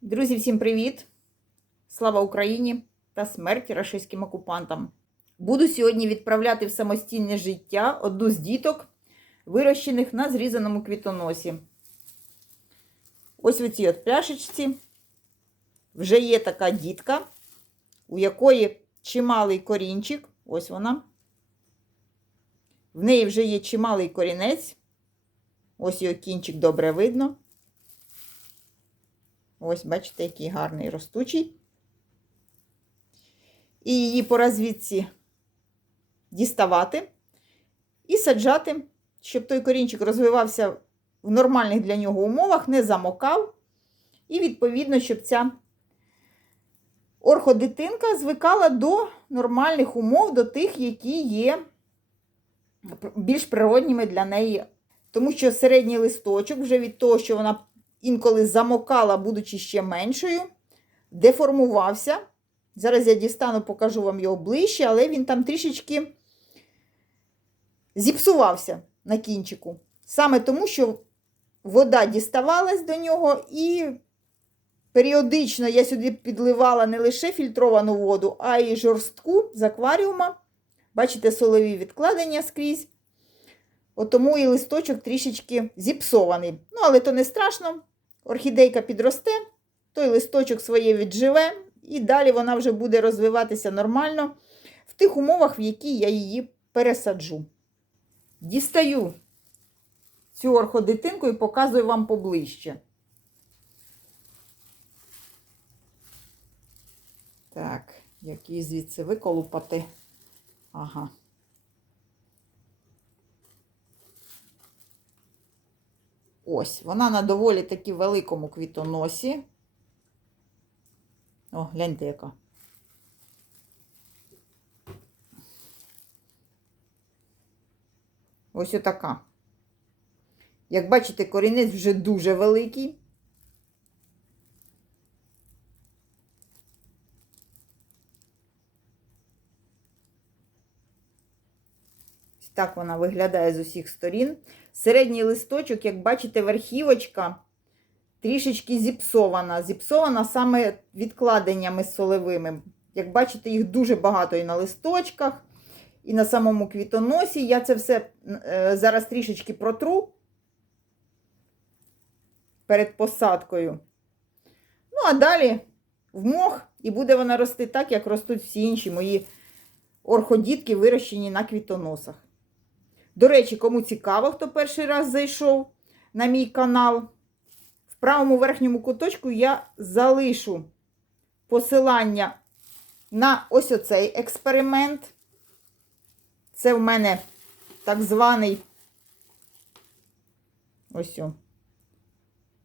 Друзі, всім привіт! Слава Україні та смерть рашистським окупантам! Буду сьогодні відправляти в самостійне життя одну з діток, вирощених на зрізаному квітоносі. Ось в цій от пляшечці вже є така дітка, у якої чималий корінчик. Ось вона. В неї вже є чималий корінець. Ось його кінчик добре видно. Ось, бачите, який гарний ростучий. І її пора звідси діставати і саджати, щоб той корінчик розвивався в нормальних для нього умовах, не замокав. І, відповідно, щоб ця орходитинка звикала до нормальних умов, до тих, які є більш природніми для неї. Тому що середній листочок, вже від того, що вона інколи замокала, будучи ще меншою, деформувався. Зараз я дістану, покажу вам його ближче, але він там трішечки зіпсувався на кінчику. Саме тому, що вода діставалась до нього, і періодично я сюди підливала не лише фільтровану воду, а й жорстку з акваріума. Бачите, солові відкладення скрізь. От тому і листочок трішечки зіпсований. Ну, але то не страшно. Орхідейка підросте, той листочок своє відживе, і далі вона вже буде розвиватися нормально в тих умовах, в які я її пересаджу. Дістаю цю орходитинку і показую вам поближче. Так, як її звідси виколупати. Ага. Ось, вона на доволі таки великому квітоносі. О, гляньте яка. Ось отака. Як бачите, корінець вже дуже великий. Так вона виглядає з усіх сторін. Середній листочок, як бачите, верхівочка трішечки зіпсована. Зіпсована саме відкладеннями солевими. Як бачите, їх дуже багато і на листочках, і на самому квітоносі. Я це все е, зараз трішечки протру перед посадкою. Ну, а далі в мох, і буде вона рости так, як ростуть всі інші мої орходітки, вирощені на квітоносах. До речі, кому цікаво, хто перший раз зайшов на мій канал, в правому верхньому куточку я залишу посилання на ось оцей експеримент. Це в мене так званий ось о,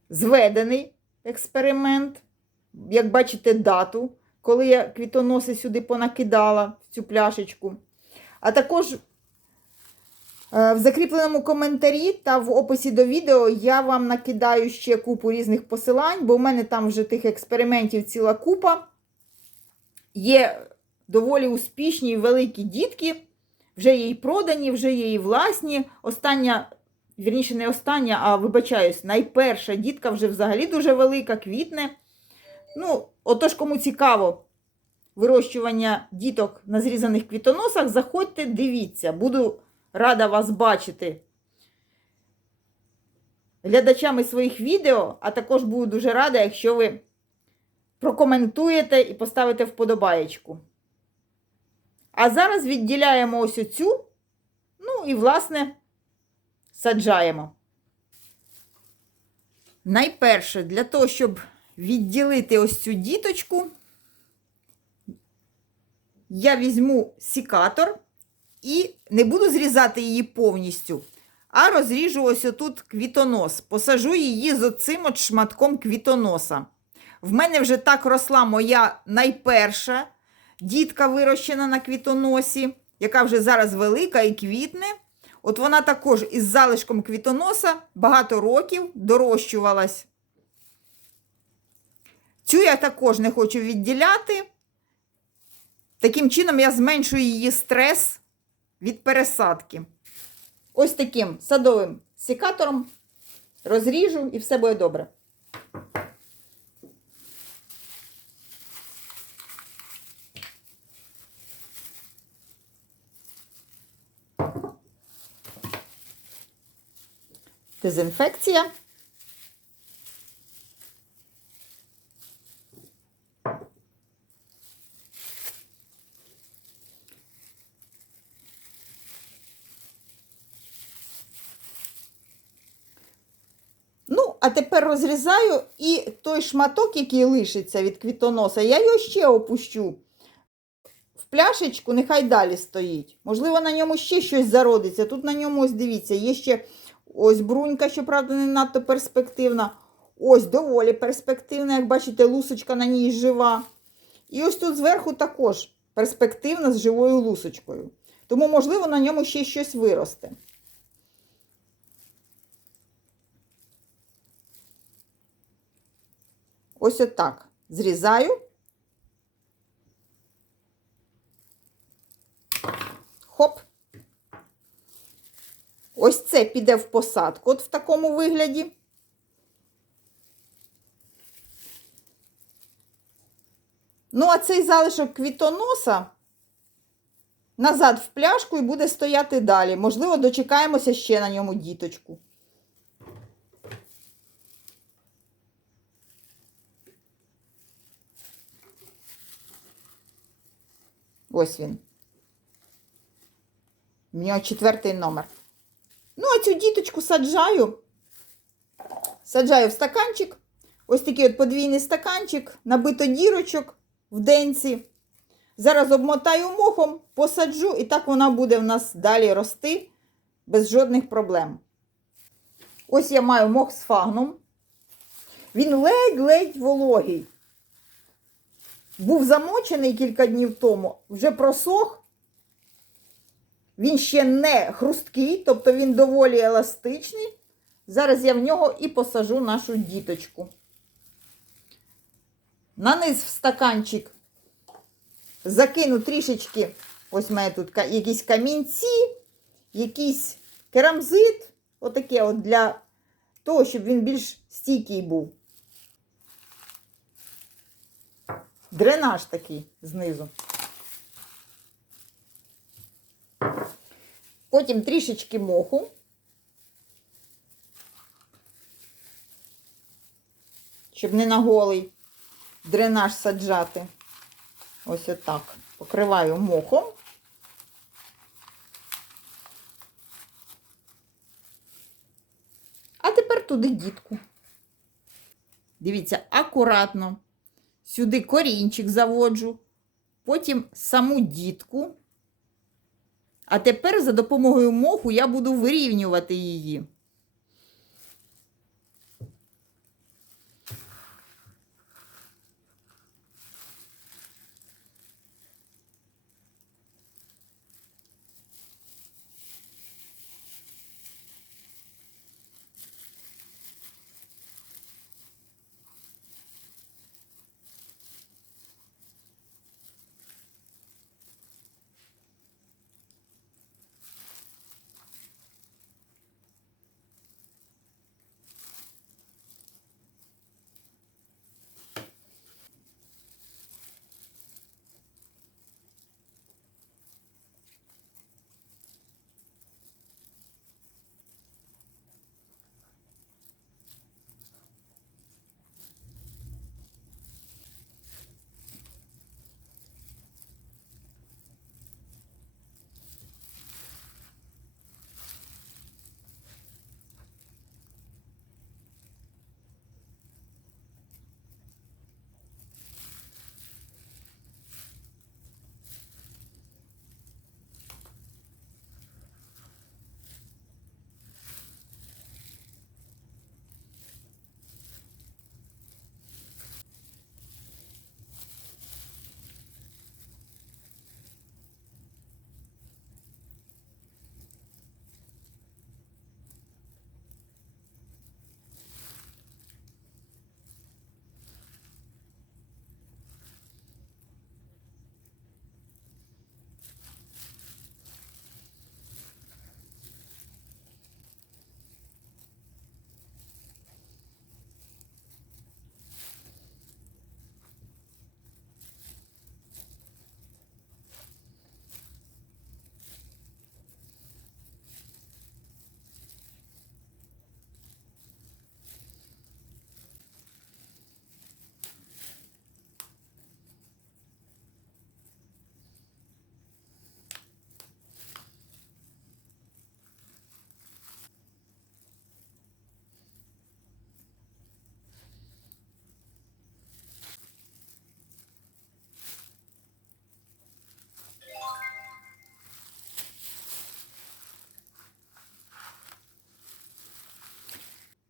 зведений експеримент. Як бачите, дату, коли я квітоноси сюди понакидала в цю пляшечку. А також в закріпленому коментарі та в описі до відео я вам накидаю ще купу різних посилань, бо в мене там вже тих експериментів ціла купа. Є доволі успішні і великі дітки, вже є і продані, вже є і власні. Остання, вірніше, не остання, а вибачаюсь, найперша дітка вже взагалі дуже велика, квітне. Ну, отож, кому цікаво вирощування діток на зрізаних квітоносах, заходьте, дивіться, буду. Рада вас бачити глядачами своїх відео, а також буду дуже рада, якщо ви прокоментуєте і поставите вподобаєчку. А зараз відділяємо ось оцю, ну і, власне, саджаємо. Найперше, для того, щоб відділити ось цю діточку, я візьму сікатор. І не буду зрізати її повністю, а розріжу ось отут квітонос. Посажу її з оцим от шматком квітоноса. В мене вже так росла моя найперша дітка вирощена на квітоносі, яка вже зараз велика і квітне. От вона також із залишком квітоноса багато років дорощувалась. Цю я також не хочу відділяти. Таким чином, я зменшую її стрес від пересадки. ось таким садовим секатором розріжу і все буде добре. Дезінфекція. Ну, а тепер розрізаю і той шматок, який лишиться від квітоноса, я його ще опущу в пляшечку, нехай далі стоїть. Можливо, на ньому ще щось зародиться. Тут на ньому, ось дивіться, є ще ось брунька, щоправда, не надто перспективна. Ось доволі перспективна, як бачите, лусочка на ній жива. І ось тут зверху також перспективна з живою лусочкою. Тому, можливо, на ньому ще щось виросте. Ось отак. Зрізаю. Хоп. Ось це піде в посадку, от в такому вигляді. Ну, а цей залишок квітоноса назад в пляшку і буде стояти далі. Можливо, дочекаємося ще на ньому діточку. Ось він. У нього четвертий номер. Ну, а цю діточку саджаю. Саджаю в стаканчик. Ось такий от подвійний стаканчик, набито дірочок в денці. Зараз обмотаю мохом, посаджу, і так вона буде в нас далі рости без жодних проблем. Ось я маю мох з фагном. Він ледь-ледь вологий. Був замочений кілька днів тому, вже просох. Він ще не хрусткий, тобто він доволі еластичний. Зараз я в нього і посажу нашу діточку. Наниз в стаканчик закину трішечки, ось мене тут якісь камінці, якийсь керамзит, отаке от для того, щоб він більш стійкий був. Дренаж такий знизу. Потім трішечки моху. Щоб не на голий дренаж саджати. Ось отак. Покриваю мохом. А тепер туди дітку. Дивіться, акуратно. Сюди корінчик заводжу, потім саму дітку. А тепер за допомогою моху я буду вирівнювати її.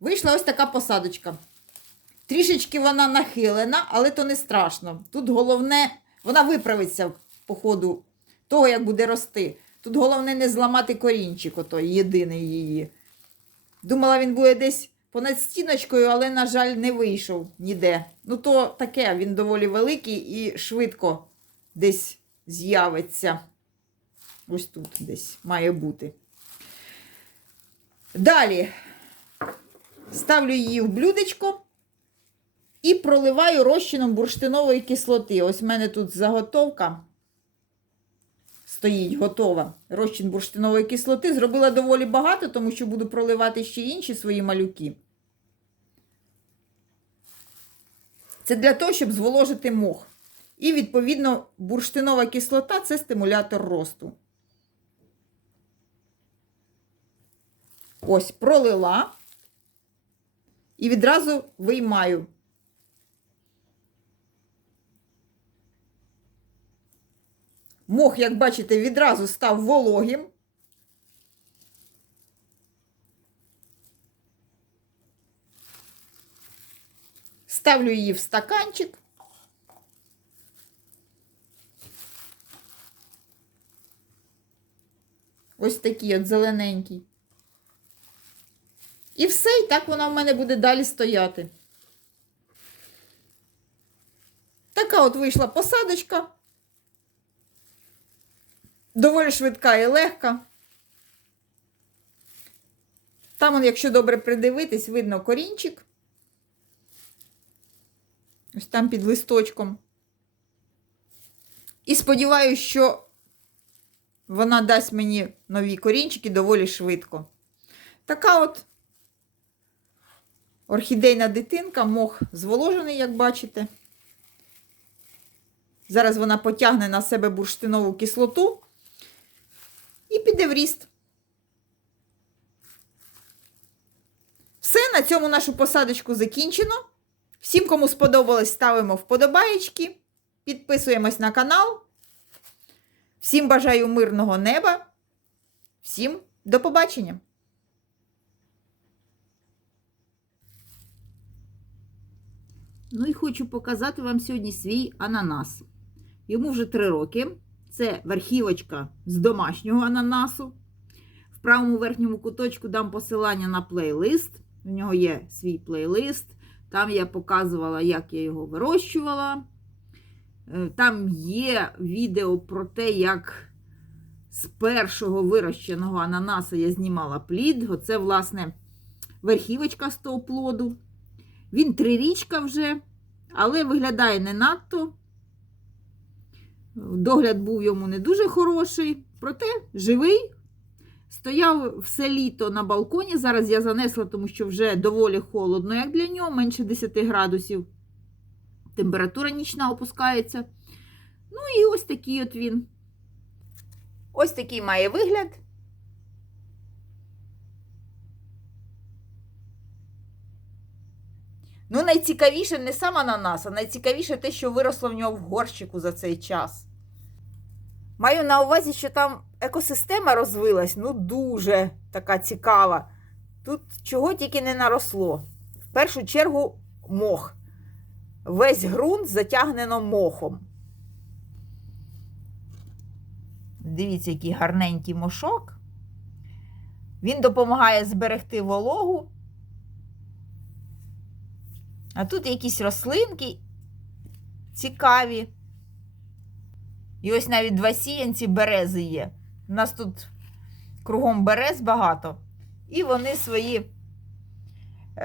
Вийшла ось така посадочка. Трішечки вона нахилена, але то не страшно. Тут головне, вона виправиться по ходу того, як буде рости. Тут головне не зламати корінчик, отой єдиний її. Думала, він буде десь понад стіночкою, але, на жаль, не вийшов ніде. Ну, то таке, він доволі великий і швидко десь з'явиться. Ось тут десь має бути. Далі ставлю її в блюдечко і проливаю розчином бурштинової кислоти. Ось в мене тут заготовка стоїть готова. Розчин бурштинової кислоти. Зробила доволі багато, тому що буду проливати ще інші свої малюки. Це для того, щоб зволожити мох. І, відповідно, бурштинова кислота це стимулятор росту. Ось, пролила і відразу виймаю. Мох, як бачите, відразу став вологим. Ставлю її в стаканчик. Ось такий от зелененький. І все, і так вона в мене буде далі стояти. Така от вийшла посадочка. Доволі швидка і легка. Там, якщо добре придивитись, видно корінчик. Ось там під листочком. І сподіваюся, що вона дасть мені нові корінчики доволі швидко. Така от орхідейна дитинка, мох зволожений, як бачите. Зараз вона потягне на себе бурштинову кислоту і піде в ріст. Все, на цьому нашу посадочку закінчено. Всім, кому сподобалось, ставимо вподобаєчки, підписуємось на канал. Всім бажаю мирного неба. Всім до побачення! Ну і хочу показати вам сьогодні свій ананас. Йому вже 3 роки. Це верхівочка з домашнього ананасу. В правому верхньому куточку дам посилання на плейлист. У нього є свій плейлист. Там я показувала, як я його вирощувала. Е, Там є відео про те, як з першого вирощеного ананаса я знімала плід. Оце, власне, верхівочка з того плоду. Він трирічка вже, але виглядає не надто. Догляд був йому не дуже хороший, проте живий. Стояв все літо на балконі. Зараз я занесла, тому що вже доволі холодно, як для нього, менше 10 градусів. Температура нічна опускається. Ну і ось такий от він. Ось такий має вигляд. Ну, найцікавіше не сам ананас, а найцікавіше те, що виросло в нього в горщику за цей час. Маю на увазі, що там екосистема розвилась, ну, дуже така цікава. Тут чого тільки не наросло. В першу чергу мох. Весь ґрунт затягнено мохом. Дивіться, який гарненький мошок. Він допомагає зберегти вологу. А тут якісь рослинки цікаві. І ось навіть два сіянці берези є. У нас тут кругом берез багато. І вони свої,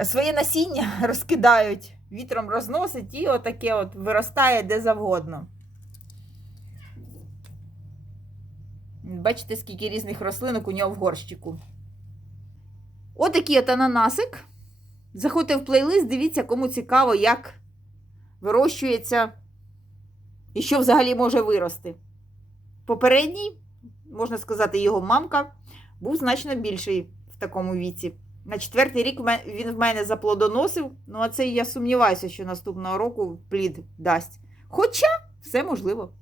своє насіння розкидають, вітром розносить і отаке от виростає де завгодно. Бачите, скільки різних рослинок у нього в горщику. Отакий от ананасик. Заходьте в плейлист, дивіться, кому цікаво, як вирощується і що взагалі може вирости. Попередній, можна сказати, його мамка був значно більший в такому віці. На четвертий рік він в мене заплодоносив, ну а це я сумніваюся, що наступного року плід дасть. Хоча все можливо.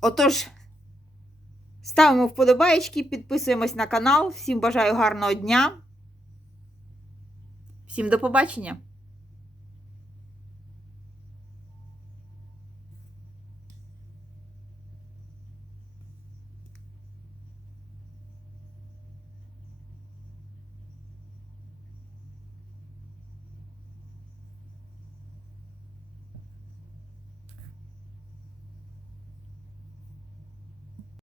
Отож, Ставимо вподобаєчки, підписуємось на канал. Всім бажаю гарного дня. Всім до побачення!